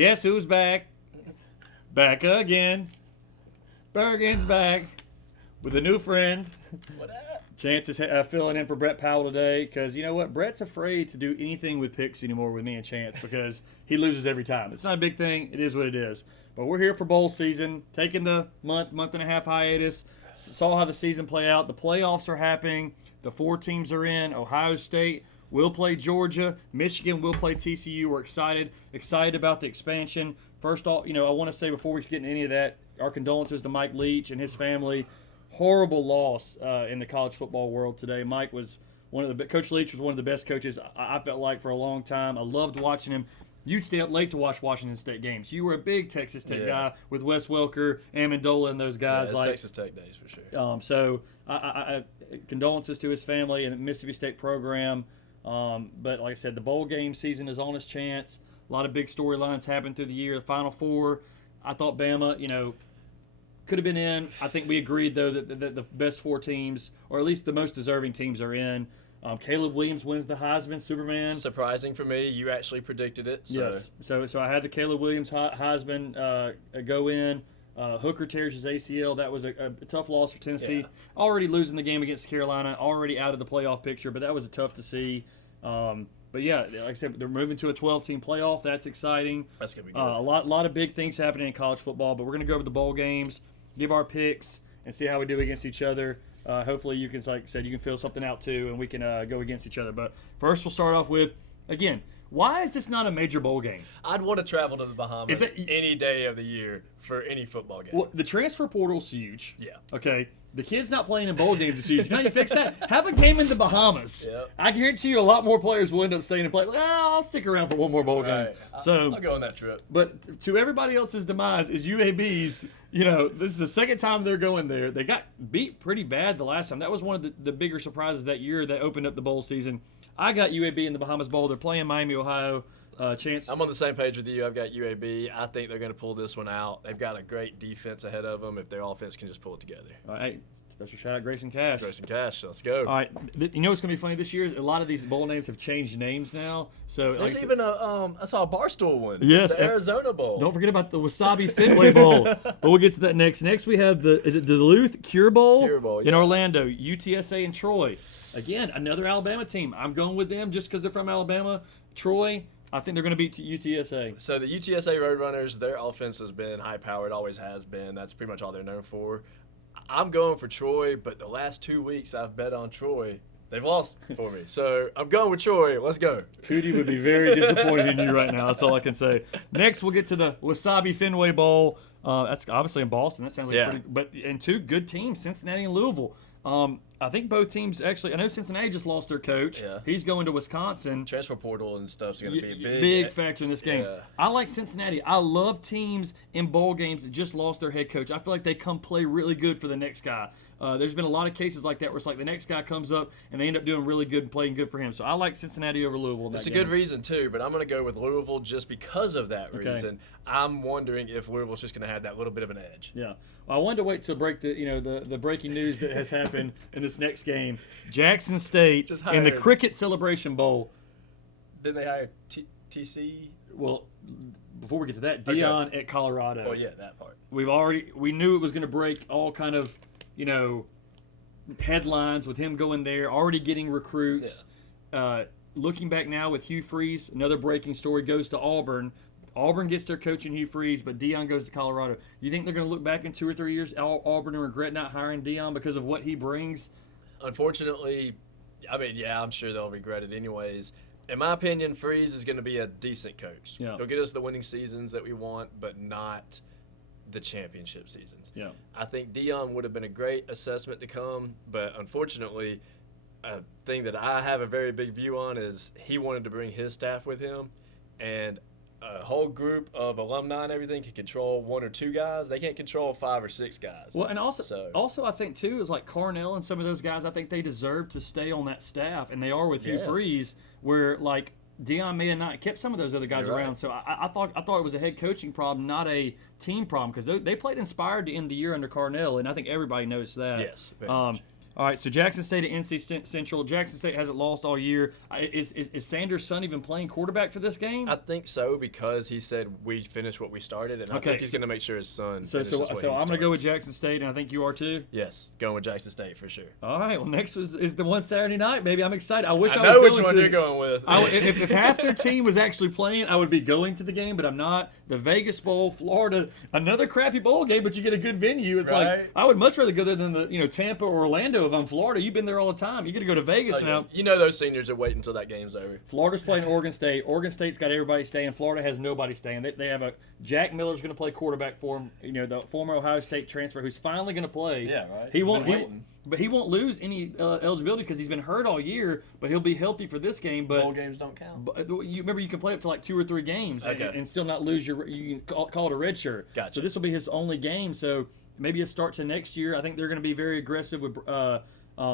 Guess who's back? Back again. Bergen's back with a new friend. What up? Chance is filling in for Brett Powell today because you know what? Brett's afraid to do anything with picks anymore with me and Chance because he loses every time. It's not a big thing. It is what it is. But we're here for bowl season, taking the month and a half hiatus. Saw how the season play out. The playoffs are happening. The 4 teams are in. Ohio State will play Georgia. Michigan will play TCU. We're excited about the expansion. First off, I want to say before we get into any of that, our condolences to Mike Leach and his family. Horrible loss in the college football world today. Mike was Coach Leach was one of the best coaches I felt like for a long time. I loved watching him. You'd stay up late to watch Washington State games. You were a big Texas Tech guy with Wes Welker, Amendola, and those guys. Yeah, it's Texas Tech days for sure. So I condolences to his family and the Mississippi State program. But like I said, the bowl game season is on its chance. A lot of big storylines happened through the year. The Final Four, I thought Bama, could have been in. I think we agreed, though, that the best 4 teams, or at least the most deserving teams, are in. Caleb Williams wins the Heisman, Superman. Surprising for me. You actually predicted it. So. Yes. So I had the Caleb Williams Heisman go in. Hooker tears his ACL. That was a tough loss for Tennessee. Yeah. Already losing the game against Carolina. Already out of the playoff picture, but that was tough to see. But yeah, like I said, they're moving to a 12-team playoff. That's exciting. That's gonna be good. A lot of big things happening in college football. But we're gonna go over the bowl games, give our picks, and see how we do against each other. Hopefully, you can, like I said, you can fill something out too, and we can go against each other. But first, we'll start off with, again, why is this not a major bowl game? I'd want to travel to the Bahamas any day of the year for any football game. Well, the transfer portal's huge. Yeah. Okay. The kids not playing in bowl games is huge. Now you fix that. Have a game in the Bahamas. Yep. I guarantee you a lot more players will end up staying and play. Well, I'll stick around for one more bowl game. Right. So I'll go on that trip. But to everybody else's demise is UAB's, this is the second time they're going there. They got beat pretty bad the last time. That was one of the bigger surprises that year that opened up the bowl season. I got UAB in the Bahamas Bowl. They're playing Miami, Ohio. Chance. I'm on the same page with you. I've got UAB. I think they're going to pull this one out. They've got a great defense ahead of them if their offense can just pull it together. All right. Special shout out Grayson Cash. Grayson Cash. Let's go. All right. You know what's going to be funny this year? A lot of these bowl names have changed names now. So There's even I saw a Barstool one. Yes. The Arizona Bowl. Don't forget about the Wasabi Fenway Bowl. But we'll get to that next. Next we have the Duluth Cure Bowl, Cure Bowl, in Orlando, UTSA and Troy. Again, another Alabama team. I'm going with them just because they're from Alabama. Troy, I think they're going to beat UTSA. So the UTSA Roadrunners, their offense has been high-powered, always has been. That's pretty much all they're known for. I'm going for Troy, but the last 2 weeks I've bet on Troy. They've lost for me. So I'm going with Troy. Let's go. Cootie would be very disappointed in you right now. That's all I can say. Next, we'll get to the Wasabi Fenway Bowl. That's obviously in Boston. That sounds like pretty – and 2 good teams, Cincinnati and Louisville. I think both teams actually – I know Cincinnati just lost their coach. Yeah. He's going to Wisconsin. Transfer portal and stuff is going to be a big factor in this game. Yeah. I like Cincinnati. I love teams in bowl games that just lost their head coach. I feel like they come play really good for the next guy. There's been a lot of cases like that where it's like the next guy comes up and they end up doing really good and playing good for him. So I like Cincinnati over Louisville. It's a good reason too, but I'm going to go with Louisville just because of that reason. I'm wondering if Louisville's just going to have that little bit of an edge. Yeah. Well, I wanted to wait to break the breaking news that has happened in this next game. Jackson State in the Cricket Celebration Bowl. Didn't they hire TC? Well, before we get to that, Deion at Colorado. Oh yeah, that part. We knew it was going to break all kind of headlines with him going there, already getting recruits. Yeah. Looking back now with Hugh Freeze, another breaking story goes to Auburn. Auburn gets their coach in Hugh Freeze, but Deion goes to Colorado. You think they're going to look back in 2 or 3 years, Auburn, and regret not hiring Deion because of what he brings? Unfortunately, I'm sure they'll regret it anyways. In my opinion, Freeze is going to be a decent coach. Yeah. He'll get us the winning seasons that we want, but not the championship seasons. Yeah. I think Deion would have been a great assessment to come, but unfortunately, a thing that I have a very big view on is he wanted to bring his staff with him, and a whole group of alumni and everything can control 1 or 2 guys. They can't control 5 or 6 guys. Well, and also I think too is like Cornell and some of those guys. I think they deserve to stay on that staff, and they are with Hugh Freeze, where like Deion may have not kept some of those other guys You're around. right. So I thought it was a head coaching problem, not a team problem, because they played inspired to end the year under Cornell, and I think everybody knows that. Yes, very much. All right, so Jackson State at NC Central. Jackson State hasn't lost all year. Is Sanders' son even playing quarterback for this game? I think so because he said we finished what we started, and I think he's going to make sure his son. So I'm going to go with Jackson State, and I think you are too. Yes, going with Jackson State for sure. All right. Well, next is the one Saturday night, baby. I'm excited. I wish I know was which one you're going with. If half their team was actually playing, I would be going to the game, but I'm not. The Vegas Bowl, Florida, another crappy bowl game, but you get a good venue. It's like I would much rather go there than the Tampa or Orlando if I'm Florida. You've been there all the time. You got to go to Vegas now. You know those seniors are waiting until that game's over. Florida's playing Oregon State. Oregon State's got everybody staying. Florida has nobody staying. They have Jack Miller's going to play quarterback for him. The former Ohio State transfer who's finally going to play. Yeah, right. He won't lose any eligibility because he's been hurt all year. But he'll be healthy for this game. But bowl games don't count. But you remember you can play up to like 2 or 3 games and still not lose your. You can call it a red shirt. Gotcha. So this will be his only game. So maybe it starts in next year. I think they're going to be very aggressive with.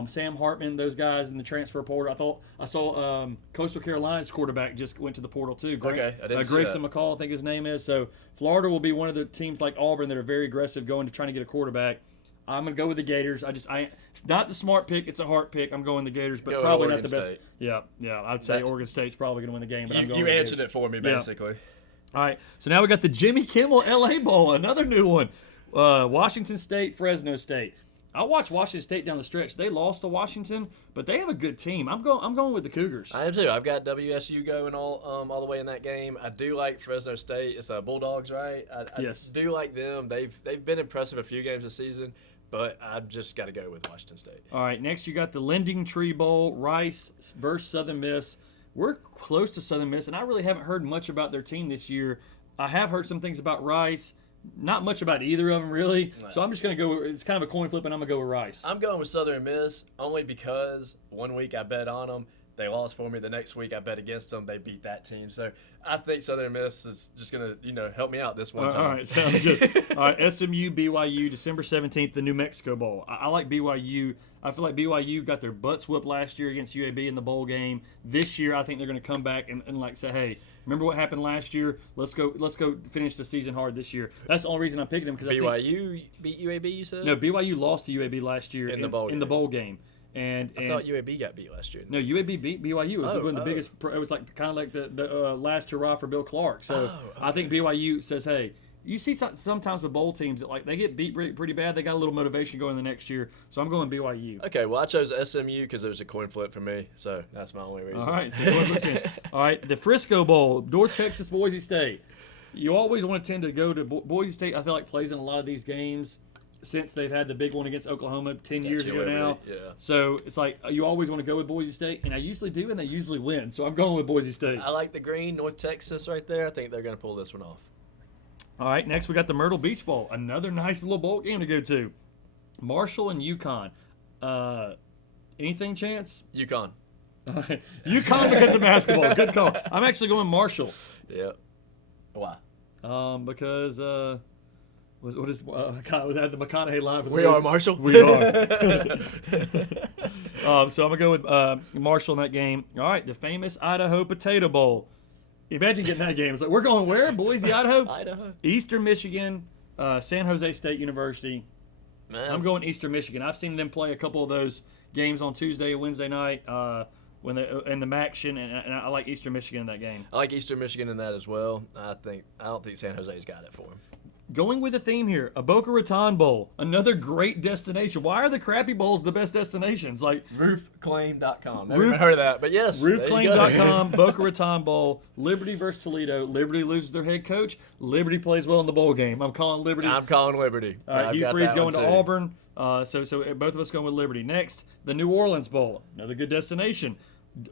Sam Hartman, those guys in the transfer portal. I saw Coastal Carolina's quarterback just went to the portal too. I didn't see Grayson that. McCall, I think his name is. So Florida will be one of the teams like Auburn that are very aggressive going to trying to get a quarterback. I'm gonna go with the Gators. I not the smart pick. It's a hard pick. I'm going the Gators, but probably not the best. State. Yeah. I'd say Oregon State's probably gonna win the game, but I'm going. You with answered Gators. it for me basically. Yeah. All right. So now we got the Jimmy Kimmel LA Bowl, another new one. Washington State, Fresno State. I watched Washington State down the stretch. They lost to Washington, but they have a good team. I'm going with the Cougars. I am too. I've got WSU going all the way in that game. I do like Fresno State. It's the Bulldogs, right? Yes. I do like them. They've been impressive a few games this season, but I've just got to go with Washington State. All right. Next, you got the Lending Tree Bowl, Rice versus Southern Miss. We're close to Southern Miss, and I really haven't heard much about their team this year. I have heard some things about Rice. Not much about either of them, really. No. So I'm just going to go – it's kind of a coin flip, and I'm going to go with Rice. I'm going with Southern Miss only because one week I bet on them. They lost for me. The next week I bet against them. They beat that team. So I think Southern Miss is just going to, help me out this one time. All right, sounds good. All right, SMU, BYU, December 17th, the New Mexico Bowl. I like BYU. I feel like BYU got their butts whooped last year against UAB in the bowl game. This year, I think they're going to come back and like say, hey, remember what happened last year? Let's go finish the season hard this year. That's the only reason I'm picking them because BYU beat UAB. You said no. BYU lost to UAB last year in the bowl game. And I thought UAB got beat last year. No, UAB beat BYU. It was one of the biggest. It was like kind of like the last hurrah for Bill Clark. So okay. I think BYU says, hey. You see sometimes with bowl teams that they get beat pretty bad. They got a little motivation going the next year. So I'm going BYU. Okay, well I chose SMU because it was a coin flip for me. So that's my only reason. All right, all right. The Frisco Bowl, North Texas, Boise State. You always want to tend to go to Boise State. I feel like plays in a lot of these games since they've had the big one against Oklahoma 10 years ago now. Yeah. So it's like you always want to go with Boise State, and I usually do, and they usually win. So I'm going with Boise State. I like the green, North Texas right there. I think they're going to pull this one off. All right, next we got the Myrtle Beach Bowl, another nice little bowl game to go to. Marshall and UConn. Anything, Chance? UConn. UConn because of basketball. Good call. I'm actually going Marshall. Yeah. Why? Because what is was that the McConaughey line? For the we are Marshall. We are. So I'm gonna go with Marshall in that game. All right, the famous Idaho Potato Bowl. Imagine getting that game. It's like, we're going where? Boise, Idaho? Idaho. Eastern Michigan, San Jose State University. Man. I'm going Eastern Michigan. I've seen them play a couple of those games on Tuesday and Wednesday night when they in the MACtion, and I like Eastern Michigan in that game. I like Eastern Michigan in that as well. I don't think San Jose's got it for him. Going with the theme here, a Boca Raton Bowl, another great destination. Why are the crappy bowls the best destinations? Like Roofclaim.com. Never even heard of that, but yes. Roofclaim.com, Boca Raton Bowl, Liberty versus Toledo. Liberty loses their head coach. Liberty plays well in the bowl game. I'm calling Liberty. I'm calling Liberty. All right, Hugh Freeze going to Auburn. So both of us going with Liberty. Next, the New Orleans Bowl, another good destination.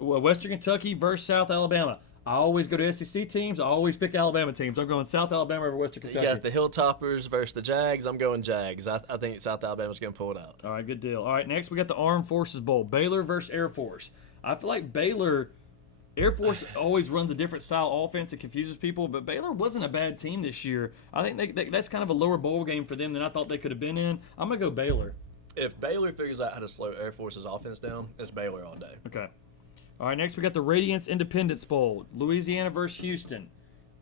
Western Kentucky versus South Alabama. I always go to SEC teams. I always pick Alabama teams. I'm going South Alabama over Western Kentucky. You got the Hilltoppers versus the Jags. I'm going Jags. I think South Alabama's going to pull it out. All right, good deal. All right, next we got the Armed Forces Bowl. Baylor versus Air Force. I feel like Air Force always runs a different style offense that confuses people, but Baylor wasn't a bad team this year. I think that's kind of a lower bowl game for them than I thought they could have been in. I'm going to go Baylor. If Baylor figures out how to slow Air Force's offense down, it's Baylor all day. Okay. All right, next we got the Radiance Independence Bowl, Louisiana versus Houston.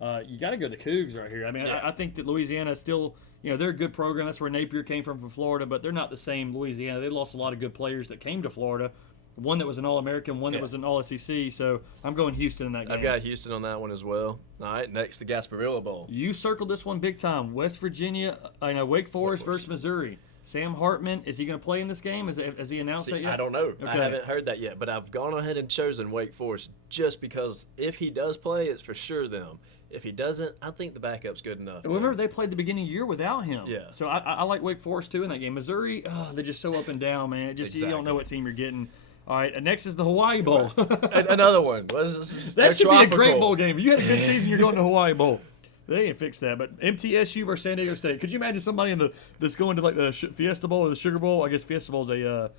You got to go the Cougs right here. I mean, yeah. I think that Louisiana still they're a good program. That's where Napier came from Florida, but they're not the same Louisiana. They lost a lot of good players that came to Florida. One that was an All-American, one that was an All-SEC. So I'm going Houston in that game. I've got Houston on that one as well. All right, next the Gasparilla Bowl. You circled this one big time. West Virginia, Wake Forest versus Missouri. Sam Hartman, is he going to play in this game? Has he announced that yet? I don't know. Okay. I haven't heard that yet, but I've gone ahead and chosen Wake Forest just because if he does play, it's for sure them. If he doesn't, I think the backup's good enough. Well, remember, they played the beginning of the year without him. Yeah. So I like Wake Forest, too, in that game. Missouri, they're just so up and down, man. You don't know what team you're getting. All right, next is the Hawaii Bowl. Another one. That should be a great bowl game. If you had a good season, you're going to Hawaii Bowl. They didn't fix that, but MTSU versus San Diego State. Could you imagine somebody that's going to like the Fiesta Bowl or the Sugar Bowl? I guess Fiesta Bowl is a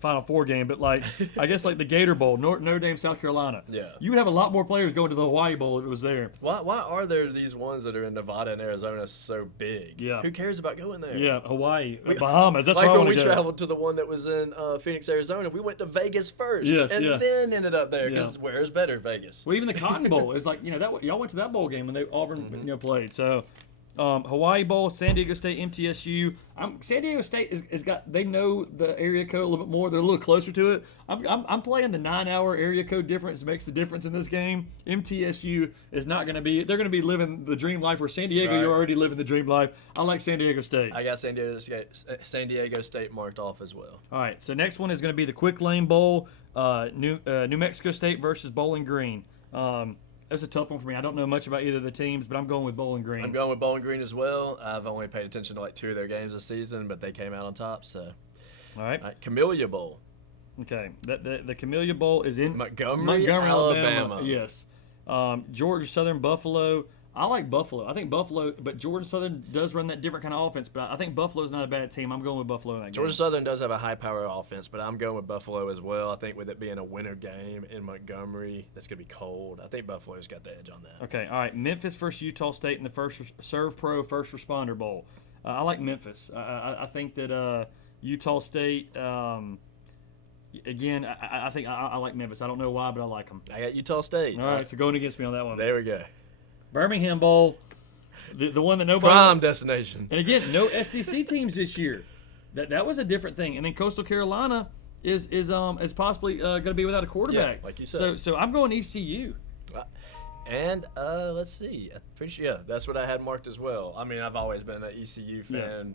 Final Four game, but I guess like the Gator Bowl, Notre Dame, South Carolina. Yeah. You would have a lot more players going to the Hawaii Bowl if it was there. Why are there these ones that are in Nevada and Arizona so big? Yeah. Who cares about going there? Yeah, Hawaii, Bahamas. That's like where I when want we to go. traveled to the one that was in Phoenix, Arizona, we went to Vegas first, Yes, and yeah. then ended up there because where's better, Vegas? Well, even the Cotton Bowl is like that. Y'all went to that bowl game when Auburn played. So Hawaii Bowl, San Diego State, MTSU. San Diego State is got. They know the area code a little bit more. They're a little closer to it. I'm playing the 9-hour area code difference makes the difference in this game. MTSU is not going to be. They're going to be living the dream life. Where San Diego, Right. you're already living the dream life. I like San Diego State. I got San Diego State marked off as well. All right. So next one is going to be the Quick Lane Bowl. New Mexico State versus Bowling Green. That's a tough one for me. I don't know much about either of the teams, but I'm going with Bowling Green. I'm going with Bowling Green as well. I've only paid attention to like 2 of their games this season, but they came out on top. So, All right. Camellia Bowl. Okay. The Camellia Bowl is in Montgomery, Alabama. Yes. Georgia Southern, Buffalo. I like Buffalo. I think Buffalo, but Georgia Southern does run that different kind of offense. But I think Buffalo's not a bad team. I'm going with Buffalo in that game. Georgia Southern does have a high-power offense, but I'm going with Buffalo as well. I think with it being a winter game in Montgomery, that's going to be cold. I think Buffalo's got the edge on that. Okay, all right. Memphis versus Utah State in the first Serve Pro First Responder Bowl. I like Memphis. I think that Utah State. Again, I think I like Memphis. I don't know why, but I like them. I got Utah State. All right, so going against me on that one. There we go. Birmingham Bowl, the one that nobody. Prime destination. And again, no SEC teams this year. That was a different thing. And then Coastal Carolina is possibly going to be without a quarterback. Yeah, like you said. So I'm going ECU. And let's see. I'm pretty sure, yeah, that's what I had marked as well. I mean, I've always been an ECU fan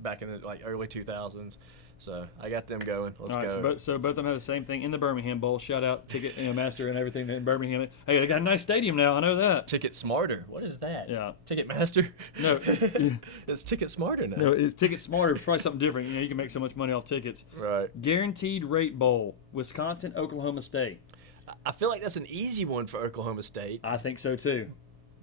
back in the early 2000s. So I got them going. Let's All right, go. so both of them have the same thing in the Birmingham Bowl. Shout out Ticket Master and everything in Birmingham. Hey, they got a nice stadium now. I know that. Ticket Smarter. What is that? Yeah. Ticket Master? No. It's Ticket Smarter now. No, it's Ticket Smarter. It's probably something different. You can make so much money off tickets. Right. Guaranteed Rate Bowl, Wisconsin, Oklahoma State. I feel like that's an easy one for Oklahoma State, I think so too.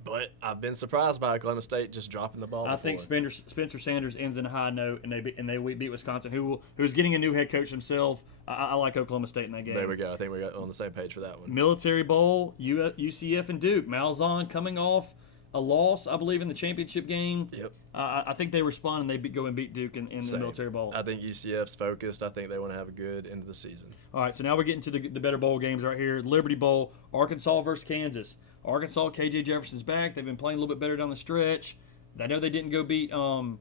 but I've been surprised by Oklahoma State just dropping the ball. I think Spencer Sanders ends in a high note, and they beat Wisconsin, who's getting a new head coach himself. I like Oklahoma State in that game. There we go. I think we got on the same page for that one. Military Bowl, UCF and Duke. Malzahn coming off a loss, I believe, in the championship game. Yep. I think they respond and they go and beat Duke in the Same. Military Bowl. I think UCF's focused. I think they want to have a good end of the season. All right, so now we're getting to the better bowl games right here. Liberty Bowl, Arkansas versus Kansas. Arkansas, KJ Jefferson's back. They've been playing a little bit better down the stretch. I know they didn't go beat LSU.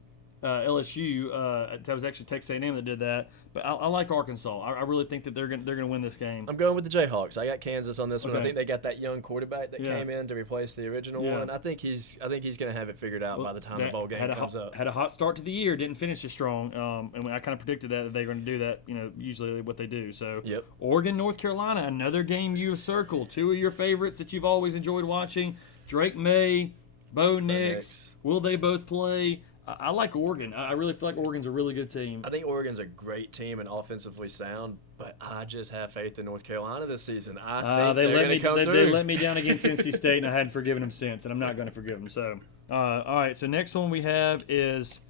That was actually Texas A&M that did that. But I like Arkansas. I really think that they're gonna win this game. I'm going with the Jayhawks. I got Kansas on this one. Okay. I think they got that young quarterback that came in to replace the original Yeah. one. I think he's going to have it figured out by the time the bowl game comes up. Had a hot start to the year, didn't finish as strong, and I kind of predicted that they were going to do that. Usually what they do. So Yep. Oregon, North Carolina, another game you've circled. 2 of your favorites that you've always enjoyed watching. Drake May, Bo Nix. Nix. Will they both play? I like Oregon. I really feel like Oregon's a really good team. I think Oregon's a great team and offensively sound, but I just have faith in North Carolina this season. I think They they're going to come through. let me down against NC State, and I hadn't forgiven them since, and I'm not going to forgive them. So, all right. So next one we have is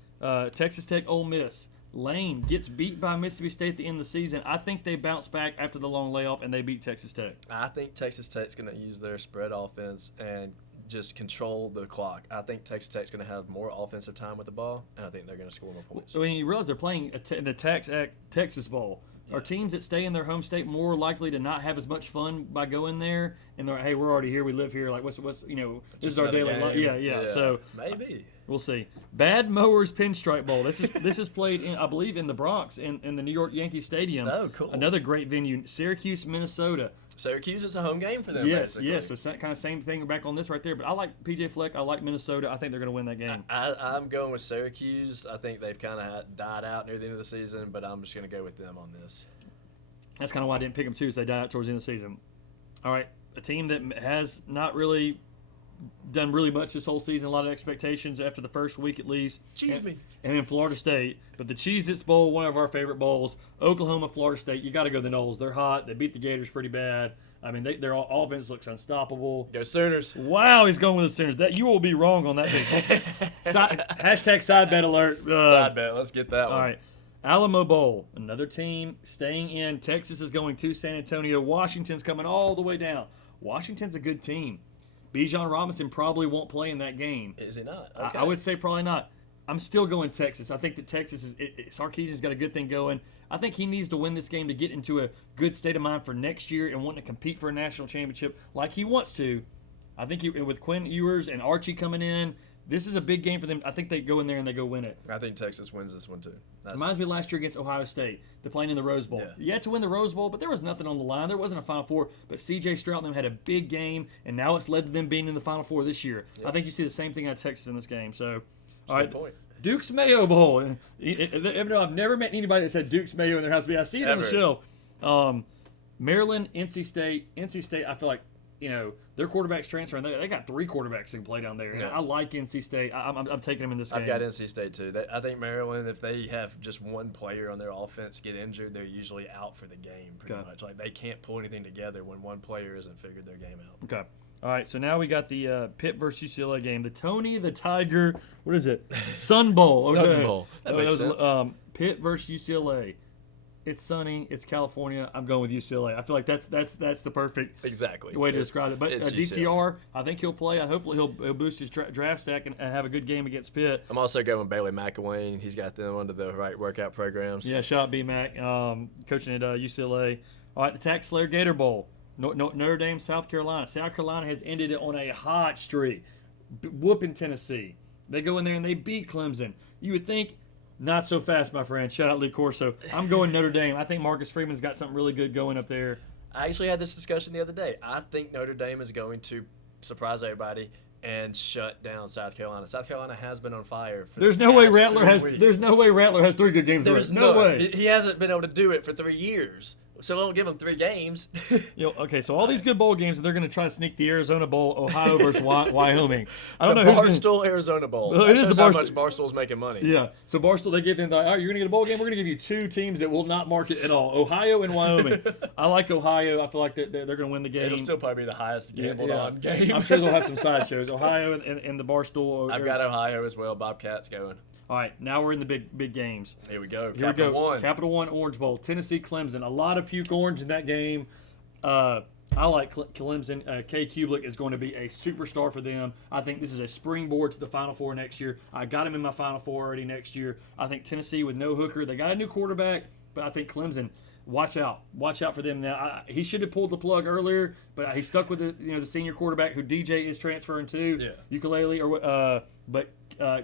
Texas Tech, Ole Miss. Lane gets beat by Mississippi State at the end of the season. I think they bounce back after the long layoff, and they beat Texas Tech. I think Texas Tech's going to use their spread offense and just control the clock. I think Texas Tech's going to have more offensive time with the ball, and I think they're going to score more points. So when you realize they're playing in the Texas Bowl, are teams that stay in their home state more likely to not have as much fun by going there and they're like, hey, we're already here, we live here, like what's this Just is our another daily life. game. Yeah. So maybe. we'll see. Bad Mowers Pinstripe Bowl. This is played in, I believe, in the Bronx in the New York Yankee Stadium. Oh, cool. Another great venue, Syracuse, Minnesota. Syracuse is a home game for them. Yes, basically. yes. So kind of same thing back on this right there. But I like PJ Fleck. I like Minnesota. I think they're going to win that game. I'm going with Syracuse. I think they've kind of died out near the end of the season, but I'm just going to go with them on this. That's kind of why I didn't pick them too, because they died out towards the end of the season. All right, a team that has not really done really much this whole season. A lot of expectations after the first week at least. Cheese me. And then Florida State. But the Cheez-Its Bowl, one of our favorite bowls. Oklahoma, Florida State. You got to go the Noles. They're hot. They beat the Gators pretty bad. I mean, their offense looks unstoppable. Go Sooners. Wow, he's going with the Sooners. That you will be wrong on that big. Hashtag side bet alert. Side bet. Let's get that one. All right. Alamo Bowl, another team staying in. Texas is going to San Antonio. Washington's coming all the way down. Washington's a good team. Bijan Robinson probably won't play in that game. Is he not? Okay. I would say probably not. I'm still going Texas. I think that Texas Sarkisian's got a good thing going. I think he needs to win this game to get into a good state of mind for next year and wanting to compete for a national championship like he wants to. I think with Quinn Ewers and Archie coming in, this is a big game for them. I think they go in there and they go win it. I think Texas wins this one too. Reminds me of last year against Ohio State. They're playing in the Rose Bowl. Yeah. You had to win the Rose Bowl, but there was nothing on the line. There wasn't a Final Four. But C.J. Stroud and them had a big game, and now it's led to them being in the Final Four this year. Yeah. I think you see the same thing out of Texas in this game. So, That's all a right, good point. Duke's Mayo Bowl. Even though I've never met anybody that said Duke's Mayo in their house, but I see it on the Ever. show. Maryland, NC State. NC State, I feel like, their quarterback's transferring. They got 3 quarterbacks that can play down there. Yeah. I like NC State. I'm taking them in this game. I've got NC State too. I think Maryland, if they have just one player on their offense get injured, they're usually out for the game pretty Okay. much. Like they can't pull anything together when one player isn't figured their game out. Okay. All right, so now we got the Pitt versus UCLA game. The Tony the Tiger, what is it? Sun Bowl. Sun Okay. Bowl. That makes sense. Pitt versus UCLA. It's sunny. It's California. I'm going with UCLA. I feel like that's the perfect Exactly. way to describe it. But it's DTR, I think he'll play. Hopefully he'll boost his draft stack and have a good game against Pitt. I'm also going Bailey McElwain. He's got them under the right workout programs. Yeah, shout out B-Mac, coaching at UCLA. All right, the Tax Slayer Gator Bowl. Notre Dame, South Carolina. South Carolina has ended it on a hot streak, whooping Tennessee. They go in there and they beat Clemson. You would think, not so fast, my friend. Shout out Lee Corso. I'm going Notre Dame. I think Marcus Freeman's got something really good going up there. I actually had this discussion the other day. I think Notre Dame is going to surprise everybody and shut down South Carolina. South Carolina has been on fire. There's no way Rattler has 3 good games. There's no way. He hasn't been able to do it for 3 years. So don't give him 3 games. Okay, so all these good bowl games, and they're going to try to sneak the Arizona Bowl, Ohio versus Wyoming. I don't know who's Barstool Arizona Bowl. Well, That it is shows the how Barstool- much Barstool's making money. Yeah, so Barstool, they give them, all right, you're going to get a bowl game. We're going to give you 2 teams that will not market at all, Ohio and Wyoming. I like Ohio. I feel like they're going to win the game. It'll still probably be the highest gambled Yeah. on game. I'm sure they'll have some sideshows. Ohio and the Barstool. I've got Ohio as well. Bobcats going. All right, now we're in the big games. Here we go. Here Capital we go. One. Capital One Orange Bowl. Tennessee Clemson. A lot of puke orange in that game. I like Clemson. Kay Kublik is going to be a superstar for them. I think this is a springboard to the Final Four next year. I got him in my Final Four already next year. I think Tennessee with no hooker. They got a new quarterback, but I think Clemson. Watch out for them now. He should have pulled the plug earlier, but he stuck with the senior quarterback who DJ is transferring to ukulele but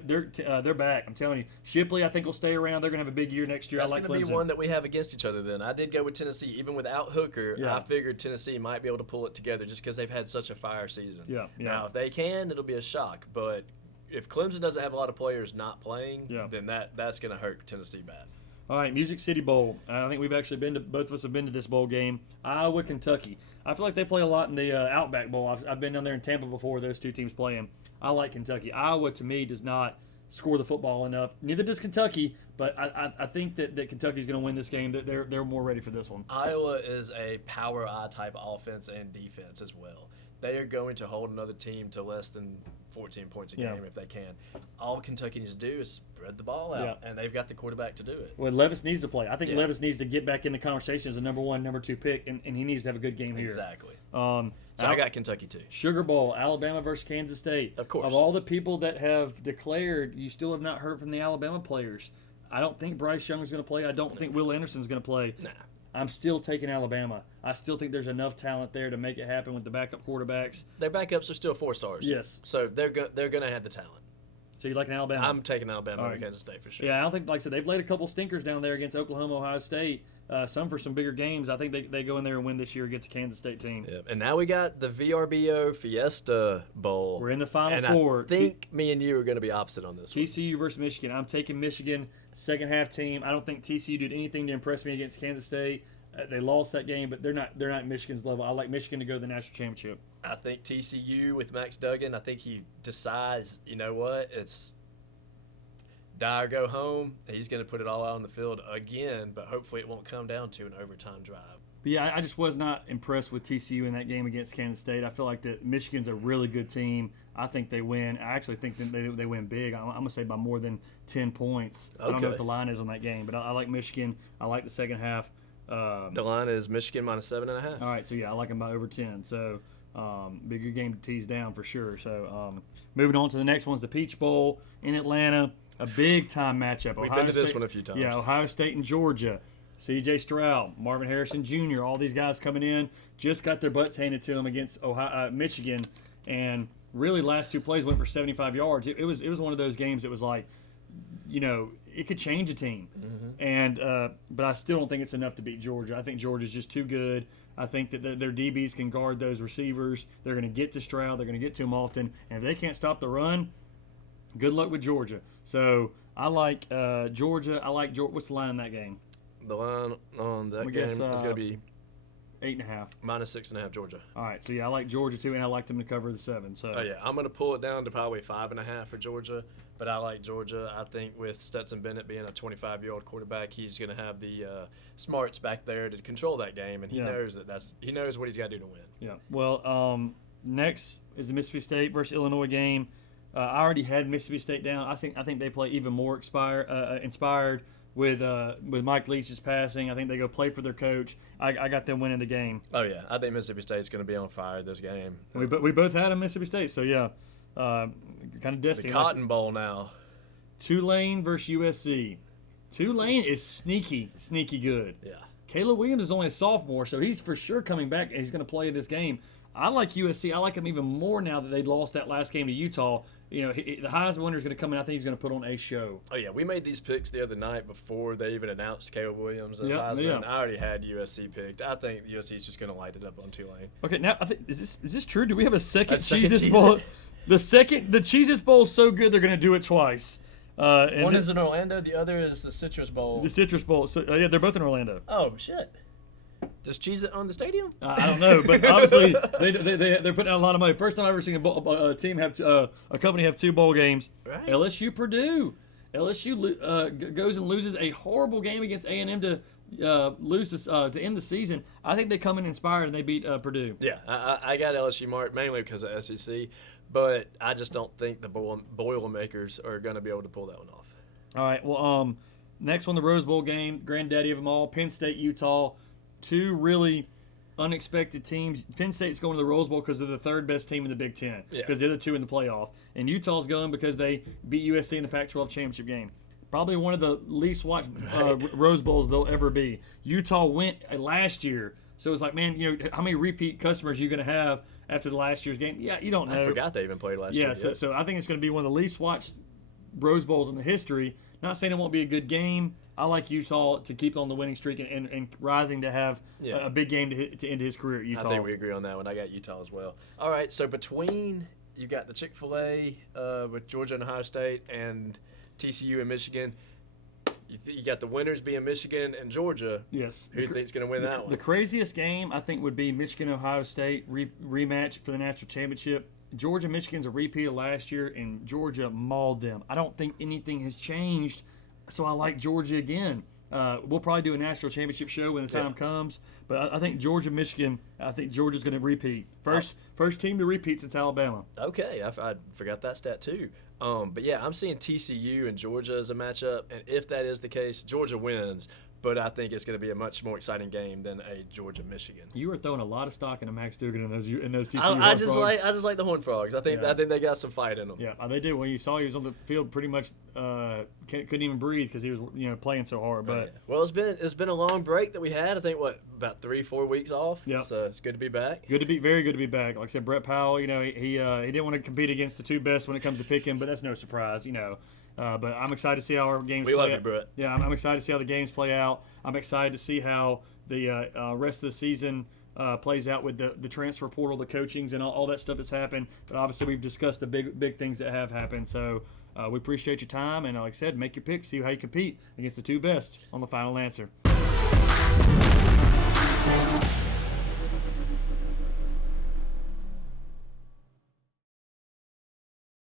they're back. I'm telling you, Shipley I think will stay around. They're gonna have a big year next year. That's I like going to Clemson. be one that we have against each other then. I did go with Tennessee. Even without Hooker, Yeah. I figured Tennessee might be able to pull it together just because they've had such a fire season. Yeah. Now, if they can, it'll be a shock. But if Clemson doesn't have a lot of players not playing, then that's going to hurt Tennessee bad. All right, Music City Bowl. I think we've actually both of us have been to this bowl game. Iowa, Kentucky. I feel like they play a lot in the Outback Bowl. I've been down there in Tampa before those 2 teams playing. I like Kentucky. Iowa, to me, does not score the football enough. Neither does Kentucky, but I think that Kentucky's going to win this game. They're more ready for this one. Iowa is a power I type offense and defense as well. They are going to hold another team to less than 14 points a game if they can. All Kentucky needs to do is spread the ball out, and they've got the quarterback to do it. Well, Levis needs to play. I think Levis needs to get back in the conversation as a number 1, number 2 pick, and he needs to have a good game here. Exactly. So I got Kentucky too. Sugar Bowl, Alabama versus Kansas State. Of course. Of all the people that have declared, you still have not heard from the Alabama players. I don't think Bryce Young is going to play. I don't think Will Anderson is going to play. Nah. I'm still taking Alabama. I still think there's enough talent there to make it happen with the backup quarterbacks. Their backups are still 4 stars. Yes. So they're going to have the talent. So you like an Alabama? I'm taking Alabama All over right. Kansas State for sure. Yeah, I don't think, like I said, they've laid a couple stinkers down there against Oklahoma, Ohio State. Some for some bigger games. I think they go in there and win this year against a Kansas State team. Yeah. And now we got the VRBO Fiesta Bowl. We're in the Final and Four. I think me and you are going to be opposite on this one. TCU versus Michigan. I'm taking Michigan, second half team. I don't think TCU did anything to impress me against Kansas State. They lost that game, but they're not Michigan's level. I like Michigan to go to the national championship. I think TCU with Max Duggan, I think he decides, you know what, it's die or go home. He's going to put it all out on the field again, but hopefully it won't come down to an overtime drive. But yeah, I just was not impressed with TCU in that game against Kansas State. I feel like that Michigan's a really good team. I think they win. I actually think that they win big. I'm going to say by more than 10 points. I don't know what the line is on that game, but I like Michigan. I like the second half. The line is Michigan minus 7.5. All right, so yeah, I like them by over 10. So bigger game to tease down for sure. So moving on to the next one's the Peach Bowl in Atlanta. A big-time matchup. We've been to this one a few times. Yeah, Ohio State and Georgia. C.J. Stroud, Marvin Harrison Jr., all these guys coming in, just got their butts handed to them against Michigan, and really last 2 plays went for 75 yards. It was one of those games that was like, you know, it could change a team. Mm-hmm. And but I still don't think it's enough to beat Georgia. I think Georgia's just too good. I think that their DBs can guard those receivers. They're going to get to Stroud. They're going to get to him often. And if they can't stop the run, good luck with Georgia. So I like Georgia. I like Georgia. What's the line in that game? The line on that game is going to be 8.5. minus 6.5 Georgia. All right. So yeah, I like Georgia too, and I like them to cover the 7. So Oh yeah, I'm going to pull it down to probably 5.5 for Georgia, but I like Georgia. I think with Stetson Bennett being a 25-year-old quarterback, he's going to have the smarts back there to control that game, and he knows he knows what he's got to do to win. Yeah. Well, next is the Mississippi State versus Illinois game. I already had Mississippi State down. I think they play even more inspired with Mike Leach's passing. I think they go play for their coach. I got them winning the game. Oh yeah, I think Mississippi State's going to be on fire this game. We both had them Mississippi State, so yeah, kind of The destiny. Cotton Bowl now. Tulane versus USC. Tulane is sneaky good. Yeah. Caleb Williams is only a sophomore, so he's for sure coming back, and he's going to play this game. I like USC. I like them even more now that they lost that last game to Utah. You know, the Heisman winner is going to come in. I think he's going to put on a show. Oh yeah, we made these picks the other night before they even announced Caleb Williams as Heisman. Yeah. I already had USC picked. I think USC is just going to light it up on Tulane. Okay, now I think is this true? Do we have a second A second Cheez-Its Bowl? The Cheez-Its Bowl is so good they're going to do it twice. And One is in Orlando, the other is the Citrus Bowl. the Citrus Bowl. So yeah, they're both in Orlando. Oh shit! Does Cheez-It own the stadium? I don't know, but obviously they're putting out a lot of money. First time I've ever seen a team have a company have 2 bowl games. Right. LSU Purdue. LSU goes and loses a horrible game against A&M to lose this, to end the season. I think they come in inspired and they beat Purdue. Yeah, I got LSU marked mainly because of SEC, but I just don't think the Boilermakers are going to be able to pull that one off. All right. Well, next one, the Rose Bowl game, granddaddy of them all, Penn State, Utah. 2 really unexpected teams. Penn State's going to the Rose Bowl because they're the 3rd best team in the Big Ten. Because the other 2 in the playoff. And Utah's going because they beat USC in the Pac-12 championship game. Probably one of the least watched Rose Bowls they'll ever be. Utah went last year, so it's like, man, you know, how many repeat customers are you going to have after the last year's game? Yeah, you don't know. I forgot they even played last year. Yeah, so I think it's going to be one of the least watched Rose Bowls in the history. Not saying it won't be a good game. I like Utah to keep on the winning streak and rising to have a big game to end his career at Utah. I think we agree on that one. I got Utah as well. All right, so between you got the Chick-fil-A with Georgia and Ohio State and TCU and Michigan, you got the winners being Michigan and Georgia. Yes. Who do you think's going to win that one? The craziest game, I think, would be Michigan-Ohio State rematch for the national championship. Georgia-Michigan's a repeat of last year, and Georgia mauled them. I don't think anything has changed, so I like Georgia again. We'll probably do a national championship show when the time comes, but I think Georgia-Michigan, I think Georgia's going to repeat. First team to repeat since Alabama. Okay, I forgot that stat too. But yeah, I'm seeing TCU and Georgia as a matchup, and if that is the case, Georgia wins. but I think it's going to be a much more exciting game than a Georgia-Michigan. You were throwing a lot of stock into Max Duggan in those TCU I Horned just Frogs. like the Horned Frogs. I think they got some fight in them. Yeah, they did. When you saw he was on the field, pretty much couldn't even breathe because he was playing so hard. But well, it's been a long break that we had. I think about 3-4 weeks off. Yeah. So it's good to be back. Very good to be back. Like I said, Brett Powell, he didn't want to compete against the two best when it comes to picking, but that's no surprise, But I'm excited to see how our games play out. We love you, Brett. Yeah, I'm excited to see how the games play out. I'm excited to see how the rest of the season plays out with the transfer portal, the coachings, and all that stuff that's happened. But obviously, we've discussed the big things that have happened. So we appreciate your time. And like I said, make your picks, see how you compete against the two best on the Final Answer.